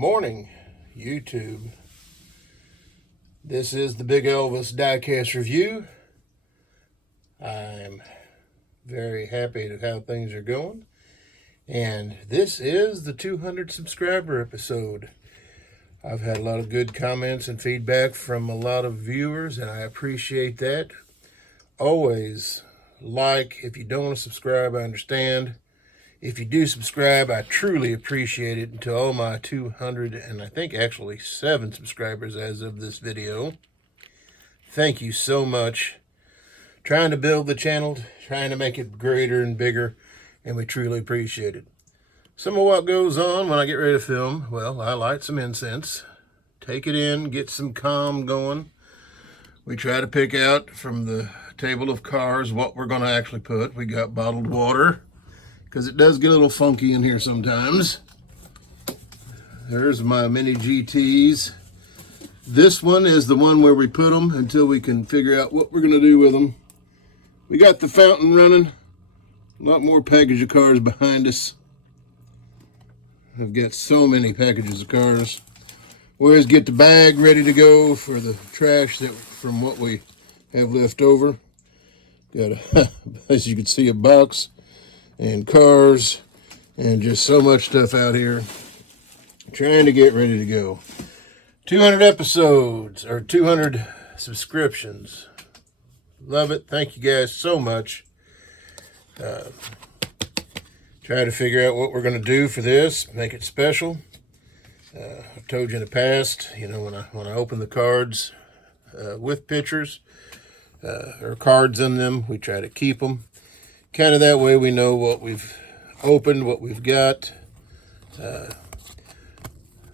morning, YouTube. This is the Big Elvis Diecast review. I'm very happy to how things are going. And this is the 200 subscriber episode. I've had a lot of good comments and feedback from a lot of viewers, and I appreciate that. Always if you don't want to subscribe, I understand. If you do subscribe, I truly appreciate it. And to all my 200 and I think actually 7 subscribers as of this video, thank you so much. Trying to build the channel, trying to make it greater and bigger, and we truly appreciate it. Some of what goes on when I get ready to film, well, I light some incense, take it in, get some calm going. We try to pick out from the table of cards what we're going to actually put. We got bottled water, because it does get a little funky in here sometimes. There's my mini GTs. This one is the one where we put them until we can figure out what we're going to do with them. We got the fountain running. A lot more package of cards behind us. I've got so many packages of cards. We always get the bag ready to go for the trash from what we have left over. Got as you can see, a box and cars and just so much stuff out here. Trying to get ready to go. 200 episodes or 200 subscriptions. Love it. Thank you guys so much. Try to figure out what we're going to do for this, make it special. I've told you in the past, you know, when I open the cards with pictures or cards in them, we try to keep them. Kind of that way we know what we've opened, what we've got.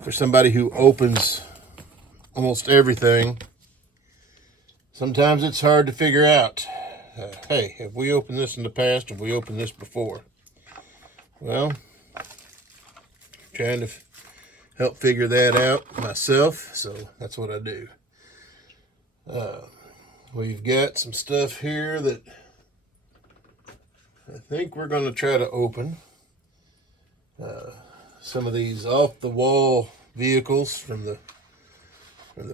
For somebody who opens almost everything, sometimes it's hard to figure out, hey, have we opened this in the past? Have we opened this before? Well, trying to help figure that out myself, so that's what I do. We've got some stuff here that I think we're going to try to open. Some of these off-the-wall vehicles from the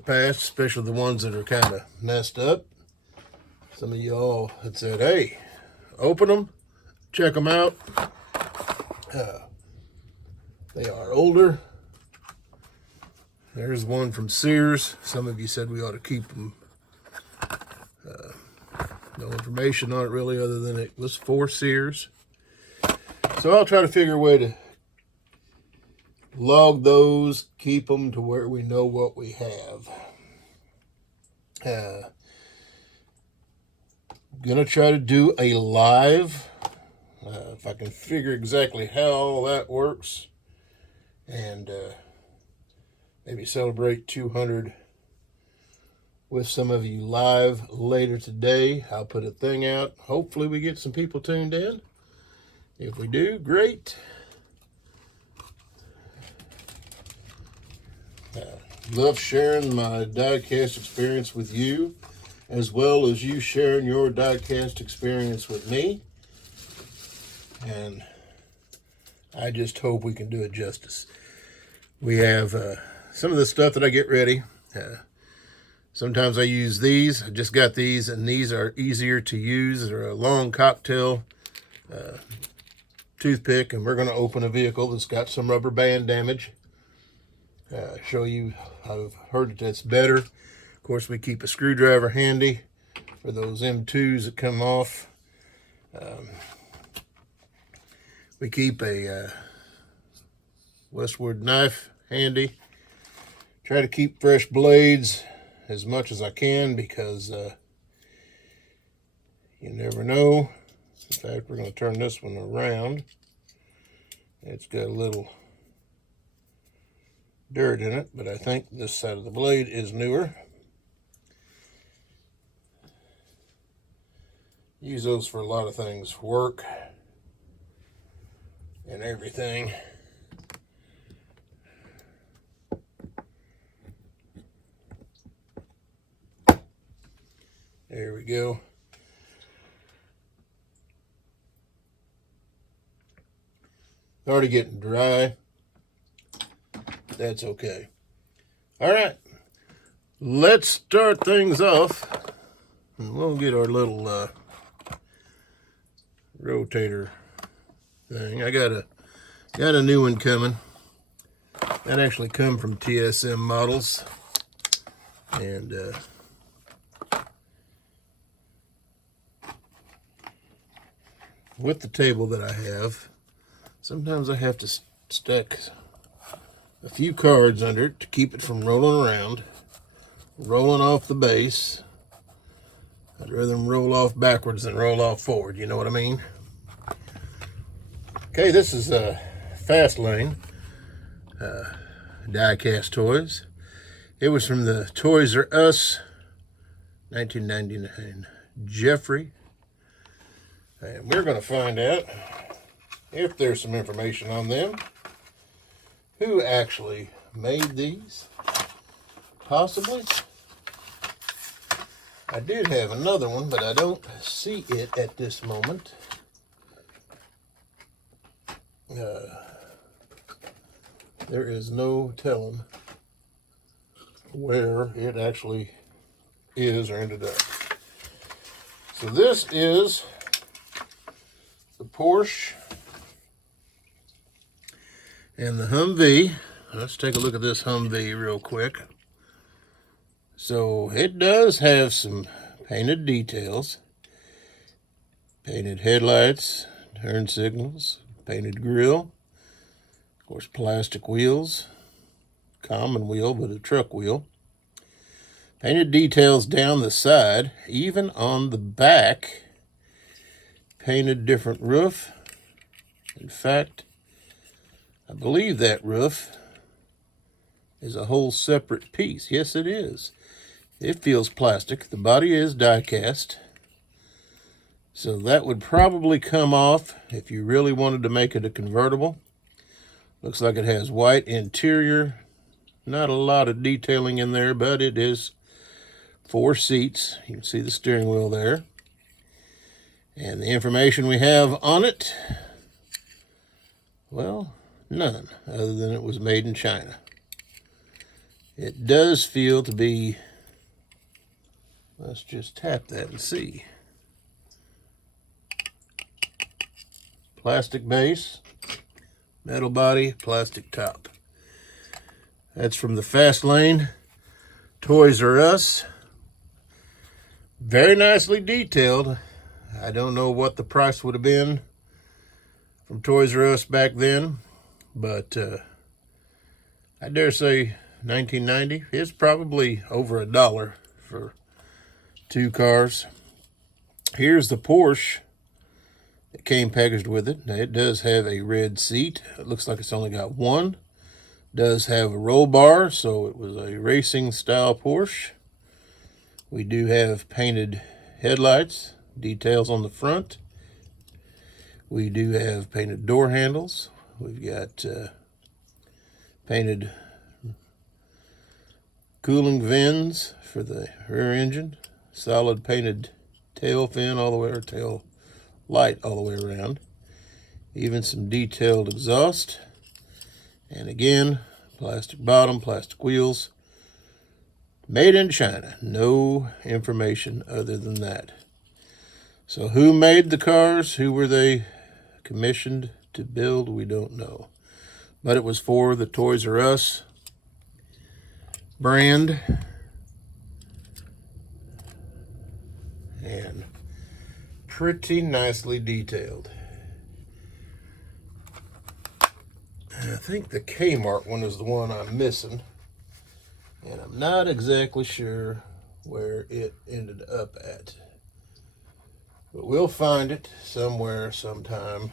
past, especially the ones that are kind of messed up. Some of y'all had said, hey, open them, check them out. They are older. There's one from Sears. Some of you said we ought to keep them. No information on it really other than it was for Sears. So I'll try to figure a way to log those, keep them to where we know what we have. Gonna try to do a live, if I can figure exactly how all that works, and maybe celebrate 200 with some of you live later today. I'll put a thing out. Hopefully we get some people tuned in. If we do, great. Love sharing my diecast experience with you, as well as you sharing your diecast experience with me. And I just hope we can do it justice. We have some of the stuff that I get ready. Sometimes I use these. I just got these, and these are easier to use. They're a long cocktail toothpick, and we're going to open a vehicle that's got some rubber band damage. Show you, I've heard that's better. Of course, we keep a screwdriver handy for those M2s that come off. We keep a Westwood knife handy. Try to keep fresh blades as much as I can, because you never know. In fact, we're going to turn this one around. It's got a little dirt in it, but I think this side of the blade is newer. Use those for a lot of things, work and everything. There we go. It's already getting dry. that's okay. All right, let's start things off. We'll get our little rotator thing. I got a new one coming. That actually come from TSM Models, and with the table that I have, sometimes I have to stack a few cards under it to keep it from rolling around, rolling off the base. I'd rather them roll off backwards than roll off forward, you know what I mean? Okay, this is Fast Lane Diecast Toys. It was from the Toys R Us 1999 Jeffrey. And we're going to find out if there's some information on them. Who actually made these? Possibly. I did have another one, but I don't see it at this moment. There is no telling where it actually is or ended up. So this is the Porsche and the Humvee. Let's take a look at this Humvee real quick. So it does have some painted details. Painted headlights, turn signals, painted grille. Of course, plastic wheels. Common wheel, but a truck wheel. Painted details down the side, even on the back. Painted different roof. In fact, I believe that roof is a whole separate piece. Yes, it is. It feels plastic. The body is die-cast. So that would probably come off if you really wanted to make it a convertible. Looks like it has white interior. Not a lot of detailing in there, but it is 4 seats. You can see the steering wheel there. And the information we have on it, well, none, other than it was made in China. It does feel to be, let's just tap that and see. Plastic base, metal body, plastic top. That's from the Fast Lane Toys R Us. Very nicely detailed. I don't know what the price would have been from Toys R Us back then, but I dare say 1990. It's probably over $1 for 2 cars. Here's the Porsche that came packaged with it. Now, it does have a red seat. It looks like it's only got one. Does have a roll bar, so it was a racing style Porsche. We do have painted headlights, details on the front. We do have painted door handles. We've got painted cooling vents for the rear engine. Solid painted tail fin all the way, or tail light all the way around. Even some detailed exhaust. And again, plastic bottom, plastic wheels. Made in China. No information other than that. So who made the cars? Who were they commissioned to build? We don't know. But it was for the Toys R Us brand. And pretty nicely detailed. I think the Kmart one is the one I'm missing. And I'm not exactly sure where it ended up at. But we'll find it somewhere, sometime.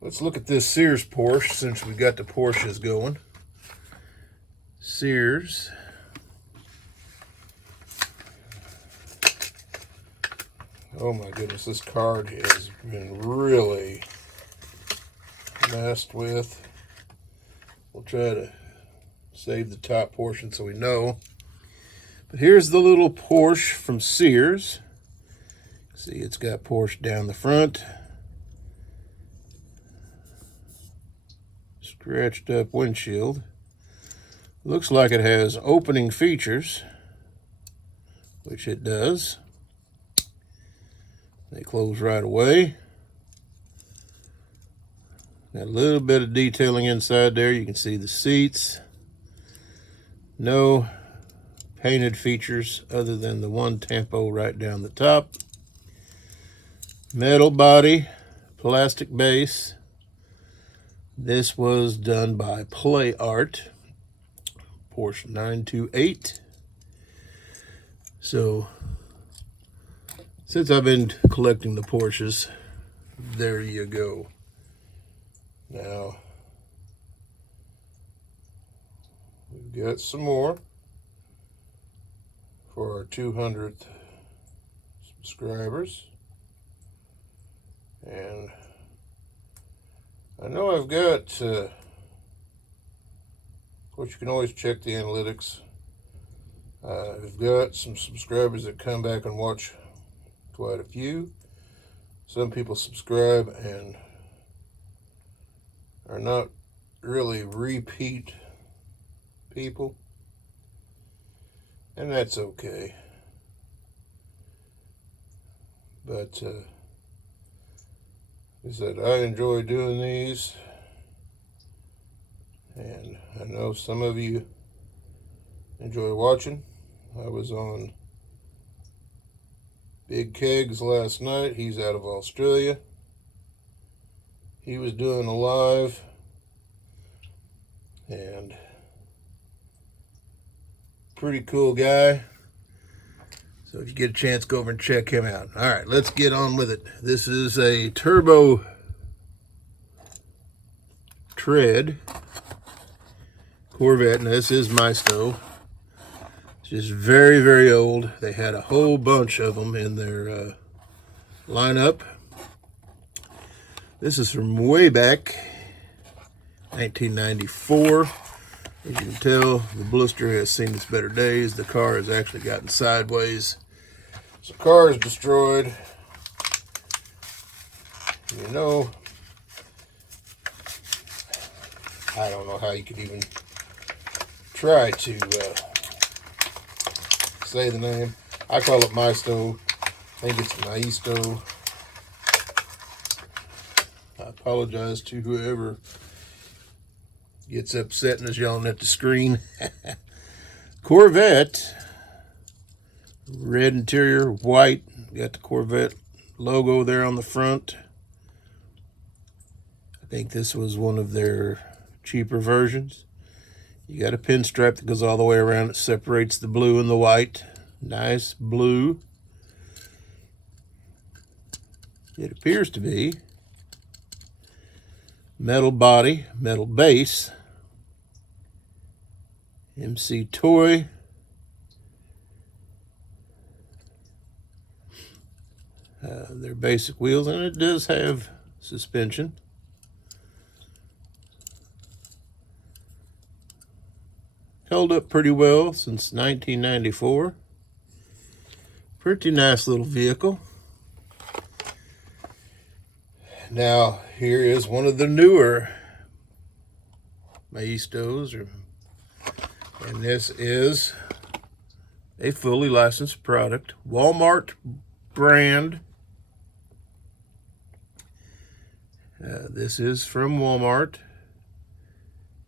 Let's look at this Sears Porsche since we got the Porsches going. Sears. Oh my goodness, this card has been really messed with. We'll try to save the top portion so we know. But here's the little Porsche from Sears. See, it's got Porsche down the front. scratched up windshield. Looks like it has opening features, which it does. They close right away. Got a little bit of detailing inside there. You can see the seats. No painted features other than the one tampo right down the top. Metal body, plastic base. This was done by Play Art, Porsche 928. So, since I've been collecting the Porsches, there you go. Now, we've got some more for our 200th subscribers. And I know I've got, of course you can always check the analytics. I've got some subscribers that come back and watch quite a few. Some people subscribe and are not really repeat people, and that's okay. But I said, I enjoy doing these, and I know some of you enjoy watching. I was on Big Kegs last night. He's out of Australia. He was doing a live, and pretty cool guy. So if you get a chance, go over and check him out. All right, let's get on with it. This is a turbo tread Corvette, and this is my stove. It's just very, very old. They had a whole bunch of them in their lineup. This is from way back, 1994. As you can tell, the blister has seen its better days. The car has actually gotten sideways. So the car is destroyed. You know, I don't know how you could even try to say the name. I call it my stove. I think it's my stove. I apologize to whoever gets upset and is yelling at the screen. Corvette, red interior, white. Got the Corvette logo there on the front. I think this was one of their cheaper versions. You got a pinstripe that goes all the way around. It separates the blue and the white. Nice blue. It appears to be metal body, metal base, MC toy, their basic wheels, and it does have suspension. Held up pretty well since 1994. Pretty nice little vehicle. Now, here is one of the newer Maestos, and this is a fully licensed product, Walmart brand. This is from Walmart.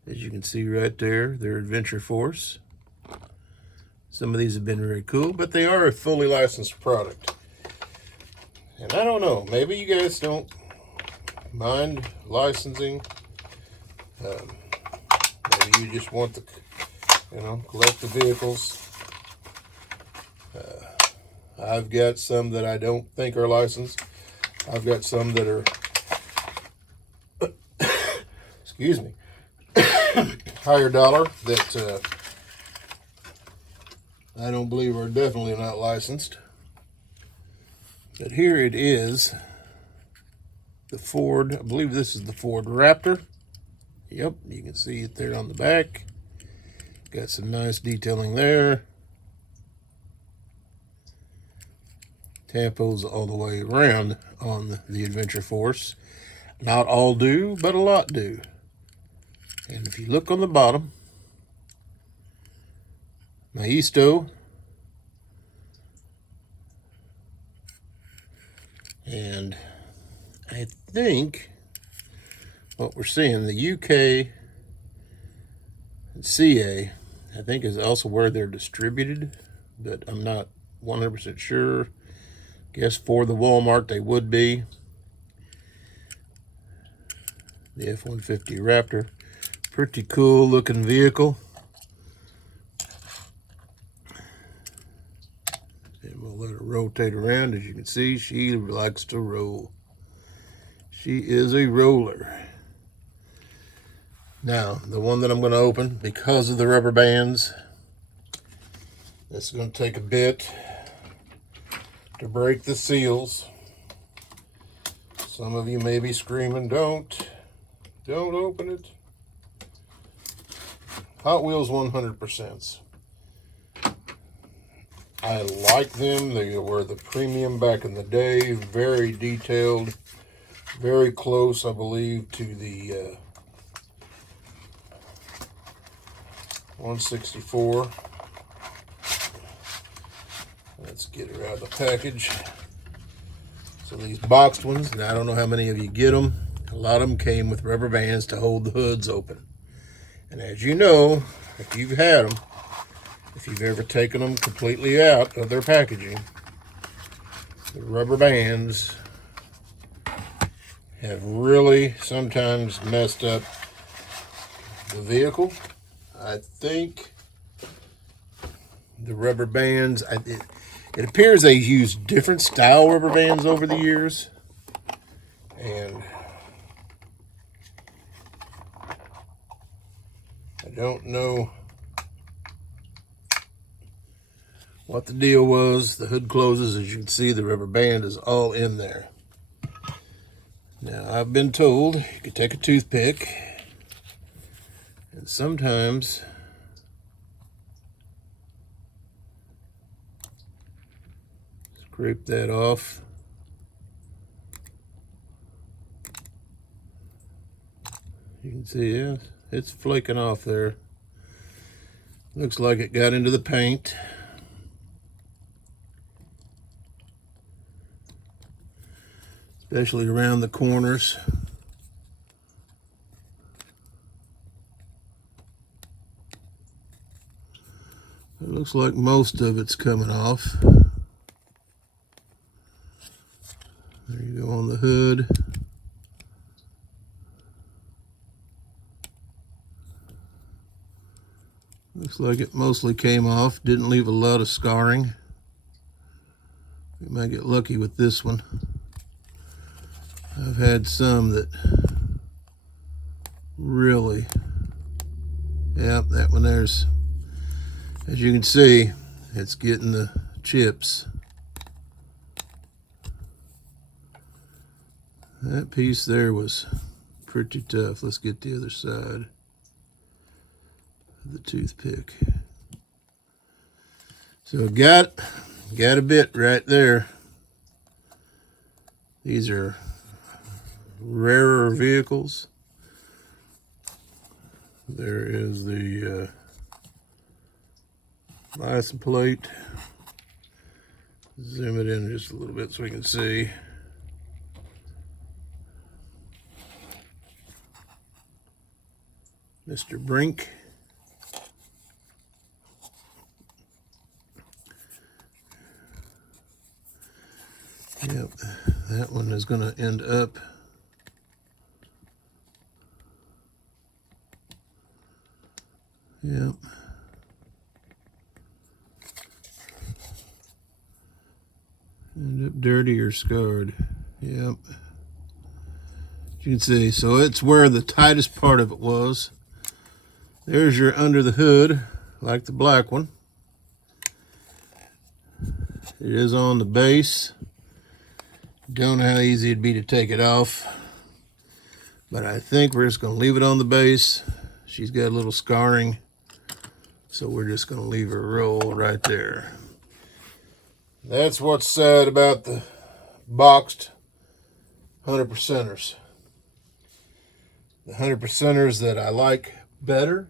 As you can see right there, their Adventure Force. Some of these have been very cool, but they are a fully licensed product. And I don't know, maybe you guys don't mind licensing. Maybe you just want to, collect the vehicles. I've got some that I don't think are licensed. I've got some that are, excuse me, higher dollar that I don't believe are definitely not licensed. But here it is. The Ford, I believe this is the Ford Raptor. Yep, you can see it there on the back. Got some nice detailing there. Tampos all the way around on the Adventure Force. Not all do, but a lot do. And if you look on the bottom, Maisto, and I think what we're seeing, the UK and CA, I think is also where they're distributed, but I'm not 100% sure. Guess for the Walmart they would be. The F-150 Raptor, pretty cool looking vehicle. And we'll let her rotate around. As you can see, she likes to roll. She is a roller. Now, the one that I'm going to open, because of the rubber bands, it's going to take a bit to break the seals. Some of you may be screaming, don't open it. Hot Wheels 100%. I like them. They were the premium back in the day. Very detailed, very close, I believe, to the 164. Let's get her out of the package. So these boxed ones, and I don't know how many of you get them. A lot of them came with rubber bands to hold the hoods open. And as you know, if you've had them, if you've ever taken them completely out of their packaging, the rubber bands have really sometimes messed up the vehicle. I think the rubber bands, it appears they use different style rubber bands over the years. And I don't know what the deal was. The hood closes. As you can see, the rubber band is all in there. Now, I've been told you can take a toothpick and sometimes scrape that off. You can see, yeah, it's flaking off there. Looks like it got into the paint. Especially around the corners. It looks like most of it's coming off. There you go on the hood. Looks like it mostly came off. Didn't leave a lot of scarring. We might get lucky with this one. I've had some that really, yeah, that one there's, as you can see, it's getting the chips. That piece there was pretty tough. Let's get the other side of the toothpick. So got a bit right there. These are rarer vehicles. There is the license plate. Zoom it in just a little bit so we can see. Mr. Brink. Yep, that one is going to end up yep. End up dirty or scarred. Yep. You can see, so it's where the tightest part of it was. There's your under the hood, like the black one. It is on the base. Don't know how easy it'd be to take it off, but I think we're just going to leave it on the base. She's got a little scarring, so we're just going to leave her roll right there. That's what's sad about the boxed 100%ers. The 100%ers that I like better,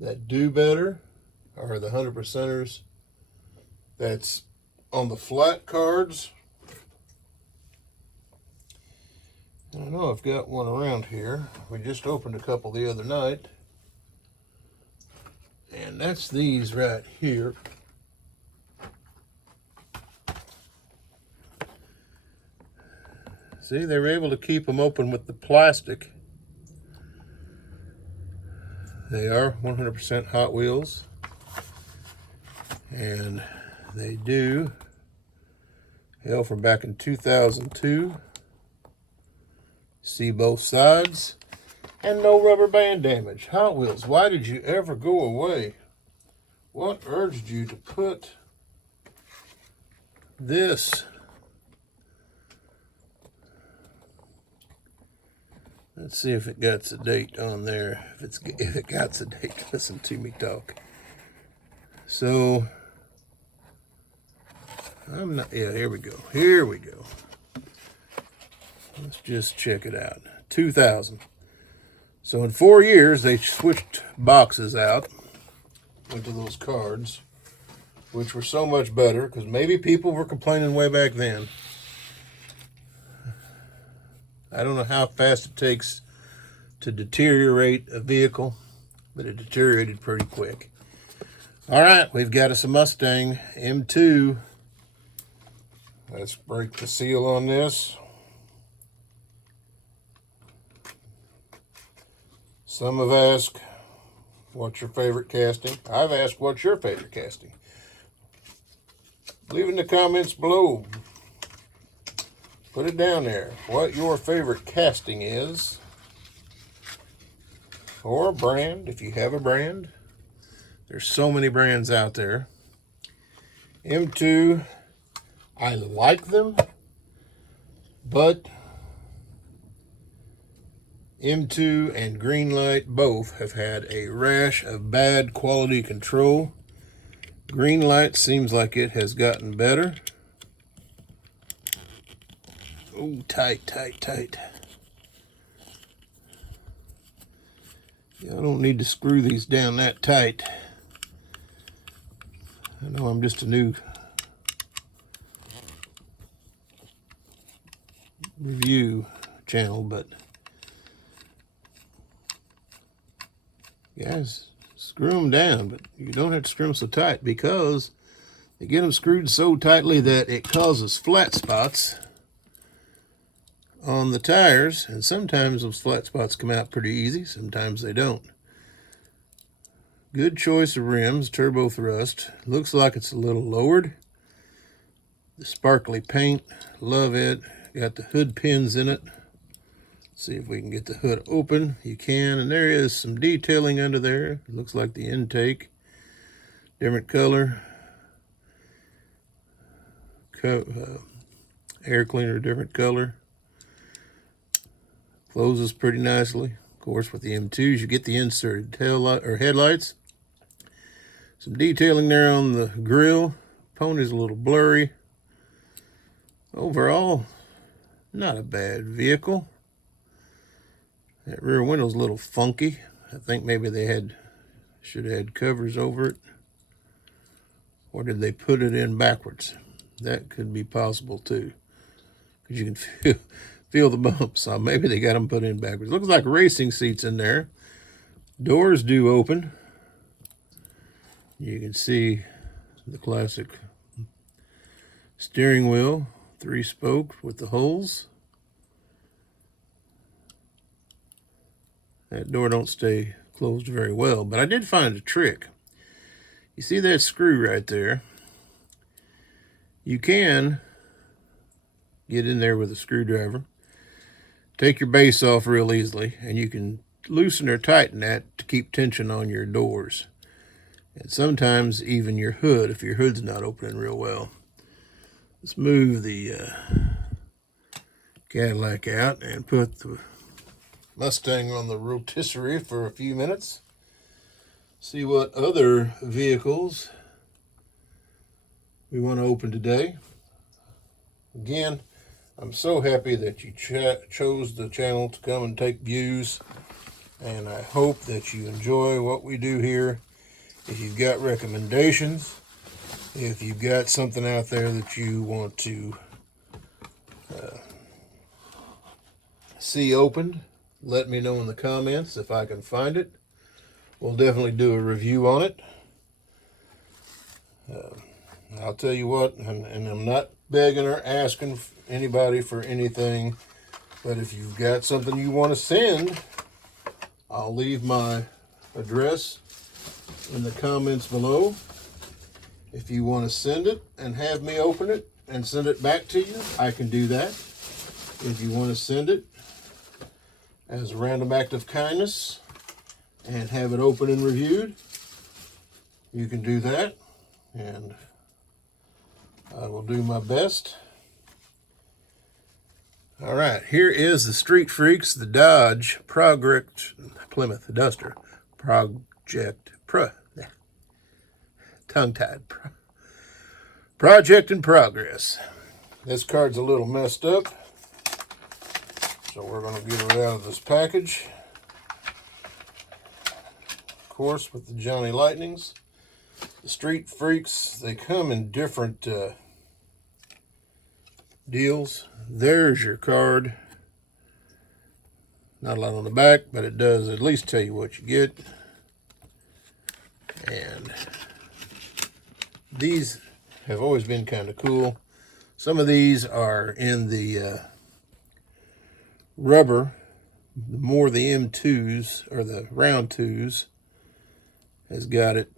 that do better, are the 100%ers that's on the flat cards. I know I've got one around here. We just opened a couple the other night. And that's these right here. See, they were able to keep them open with the plastic. They are 100% Hot Wheels. And they do hail from back in 2002. See both sides. And no rubber band damage. Hot Wheels, why did you ever go away? What urged you to put this? Let's see if it got a date on there. If it got a date, listen to me talk. So I'm not. Yeah, here we go. Here we go. Let's just check it out. 2000. So in 4 years, they switched boxes out. Went to those cards, which were so much better because maybe people were complaining way back then. I don't know how fast it takes to deteriorate a vehicle, but it deteriorated pretty quick. All right, we've got us a Mustang M2. Let's break the seal on this. Some have asked, what's your favorite casting? I've asked, what's your favorite casting? Leave in the comments below. Put it down there, what your favorite casting is. Or a brand, if you have a brand. There's so many brands out there. M2, I like them, but M2 and Greenlight both have had a rash of bad quality control. Greenlight seems like it has gotten better. Oh, tight, tight, tight. Yeah, I don't need to screw these down that tight. I know I'm just a new review channel, but guys, screw them down, but you don't have to screw them so tight because they get them screwed so tightly that it causes flat spots on the tires, and sometimes those flat spots come out pretty easy, sometimes they don't. Good choice of rims, turbo thrust. Looks like it's a little lowered. The sparkly paint, love it. Got the hood pins in it. See if we can get the hood open. You can, and there is some detailing under there. Looks like the intake. Different color. Air cleaner, different color. Closes pretty nicely. Of course, with the M2s, you get the inserted tail light or headlights. Some detailing there on the grill. Pony's a little blurry. Overall, not a bad vehicle. That rear window's a little funky. I think maybe they should have had covers over it. Or did they put it in backwards? That could be possible too. Because you can feel the bumps. So maybe they got them put in backwards. Looks like racing seats in there. Doors do open. You can see the classic steering wheel, 3-spoke with the holes. That door don't stay closed very well, but I did find a trick. You see that screw right there? You can get in there with a screwdriver, take your base off real easily, and you can loosen or tighten that to keep tension on your doors. And sometimes even your hood, if your hood's not opening real well. Let's move the Cadillac out and put the Mustang on the rotisserie for a few minutes. See what other vehicles we want to open today. Again, I'm so happy that you chose the channel to come and take views, and I hope that you enjoy what we do here. If you've got recommendations, if you've got something out there that you want to see opened, let me know in the comments if I can find it. We'll definitely do a review on it. I'll tell you what, and I'm not begging or asking anybody for anything, but if you've got something you want to send, I'll leave my address in the comments below. If you want to send it and have me open it and send it back to you, I can do that. If you want to send it as a random act of kindness and have it open and reviewed, you can do that, and I will do my best. All right, here is the Street Freaks, the Dodge Plymouth Duster tongue-tied. Project in progress. This card's a little messed up, so we're going to get it out of this package. Of course, with the Johnny Lightnings. The Street Freaks, they come in different deals. There's your card. Not a lot on the back, but it does at least tell you what you get. And these have always been kind of cool. Some of these are in the rubber, more the M2s, or the round 2s, has got it.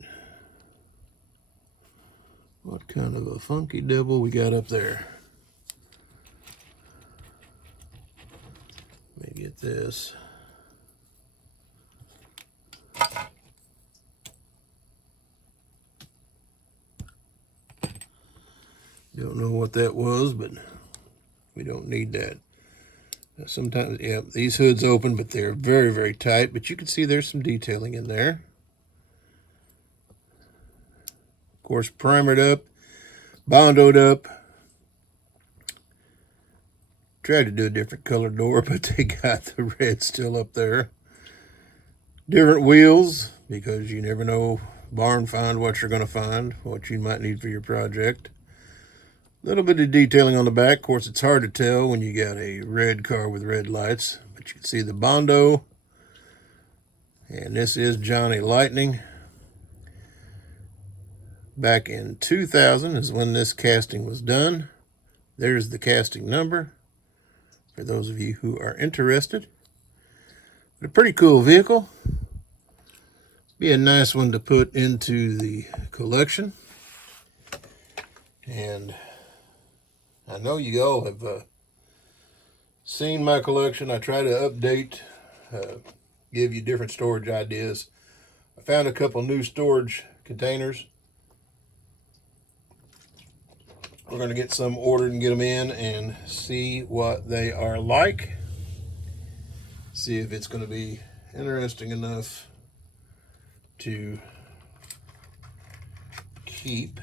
What kind of a funky devil we got up there? Let me get this. Don't know what that was, but we don't need that. Sometimes, yeah, these hoods open, but they're very, very tight. But you can see there's some detailing in there. Of course, primered up, bondoed up. Tried to do a different color door, but they got the red still up there. Different wheels, because you never know, barn find what you're going to find, what you might need for your project. A little bit of detailing on the back. Of course, it's hard to tell when you got a red car with red lights, but you can see the Bondo. And this is Johnny Lightning. Back in 2000 is when this casting was done. There's the casting number for those of you who are interested. But a pretty cool vehicle. Be a nice one to put into the collection. And I know you all have seen my collection. I try to update, give you different storage ideas. I found a couple new storage containers. We're going to get some ordered and get them in and see what they are like. See if it's going to be interesting enough to keep.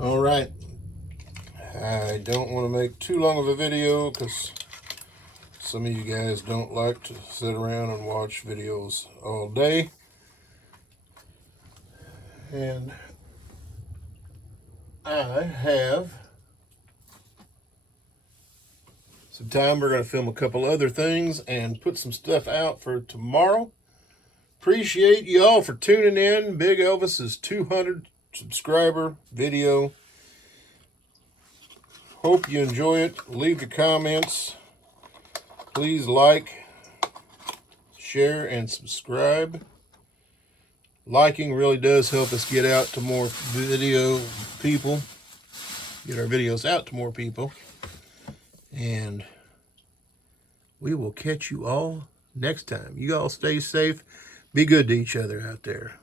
All right, I don't want to make too long of a video because some of you guys don't like to sit around and watch videos all day. And I have some time. We're going to film a couple other things and put some stuff out for tomorrow. Appreciate you all for tuning in. Big Elvis's 200 subscriber video. Hope you enjoy it. Leave your comments. Please like, share, and subscribe. Liking really does help us get out to more video people. Get our videos out to more people. And we will catch you all next time. You all stay safe. Be good to each other out there.